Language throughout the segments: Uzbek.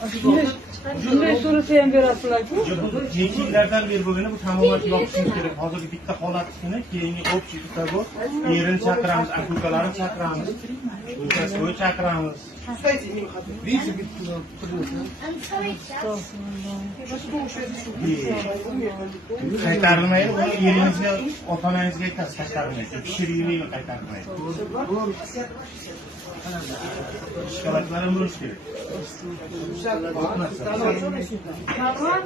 Shunday so'rasa ham berasizlar-ku. Jinchilardan beri bo'lgani bu tamoman yopishimiz kerak. Hozir bitta holatini keyingi общий bitta bu. Erini chaqiramiz, aka-ukalarini chaqiramiz. O'zbekistonga chaqiramiz. Qaytarmaydi, buni eringizga, ota-onangizga aytasiz, qaytarmaydi. Pishiriylikni qaytarmaydi. Shikolatlar ham bo'lish kerak. Kamron.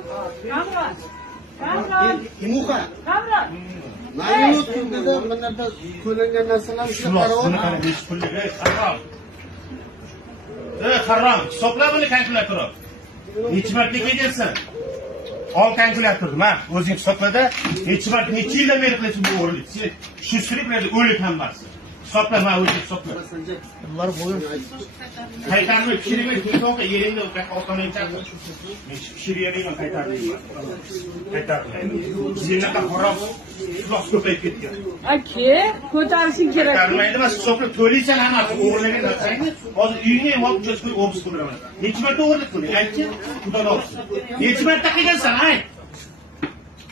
Imuha. Kamron. Mana o'tganda bunlarda to'langan narsalar shu qaror. Harom, hisobla buni kalkulyator. Necha marta kelgansan? Ol kalkulyatorni, mana o'zing hisoblada, necha marta, necha yildan beri qilyapsan bu o'g'irlik. Sen shu sirib bilan o'lik ham barsiz. Hisobla, mana o'zing hisobla. Ular bo'yin. Qaytarmay pishirmay, to'g'ri yeringni ota-onang chaqir. Men pishirayman, qaytarmayman. Qaytarmayman. Sizlarga harom quloq ko'payib ketgan. Aka, ko'tarishing kerak. Qaytarmaydi, mas hisobla to'laysan hammasi o'g'irlagan narsangni. Hozir uyingga ham olib chiqib qo'yib obis qildiraman. Necha marta o'g'irlik qilding? Aytchi, Xudodan olsin. Necha marta qilgansan, ayt.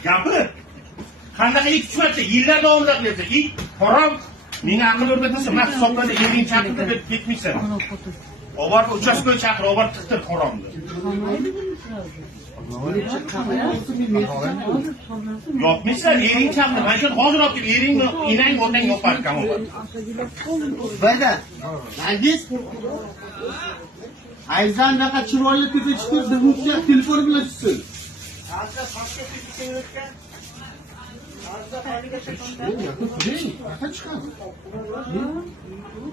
Gapir. Qanaqa 2-3 marta yillar davomida qilyapsan. Harom. Menga aql o'rgatmasan, men hisoblada ering chaqirdi deb ketmaysan. Obar uchastkoi chaqir, obar tiqtir haromni. Yopmaysan, ering chaqirdi. Mana shu hozir olib kelib, eringni enang otang yopar kamobar. Bayda. Aziz. Ayzan daqa chiroyli tepa chiqib, bizga telefon bilan tushsin.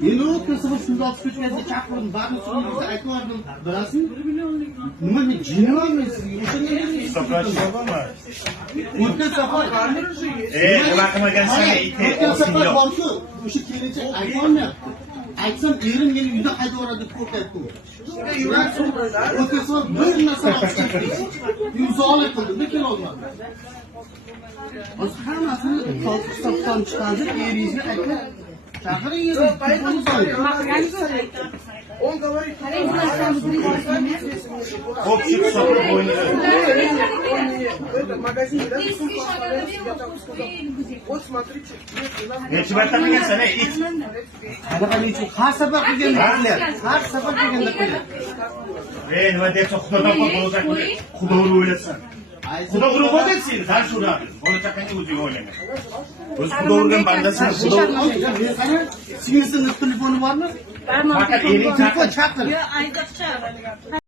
Endi o'tkazib shunda olib ketganda chaqirdim, barchasini aytdim, bilasizmi? Nima jinnimanmi sizga? O'shanga Hisoblash bormi? o'tgan safar Nima qilmagansan, o'tgan safar borku, o'sha kelincha aytolmayapti. Aytsam, erim meni uyda haydab yuboradi deb qo'rqyapti. O'tgan safar bir narsa olib ketdi. Imzolik qildi, lekin olmadi. Hozir hammasini hisobdan chiqarib, eringizni aytib, chaqiring Он говорит, общий hisobni bo'ynida. это магазин, да, сумку оставляете, я так сказал. Вот смотрите, Necha marta qilgansan, it? qanaqa nechun har safar qilganda qilyapti. Har safar qilganda qilyapti. Nima debsa Xudodan qo'rqib Xudoni o'ylasan. Xudo urib o'tsin, qarshi uradi. Bola chaqangga o'zing o'ylagan. O'z Xudo urgan bandasini Xudo Singlisining telefoni bormi? faqat ering chaqir. Chaqir. Yo, aytib chiqar.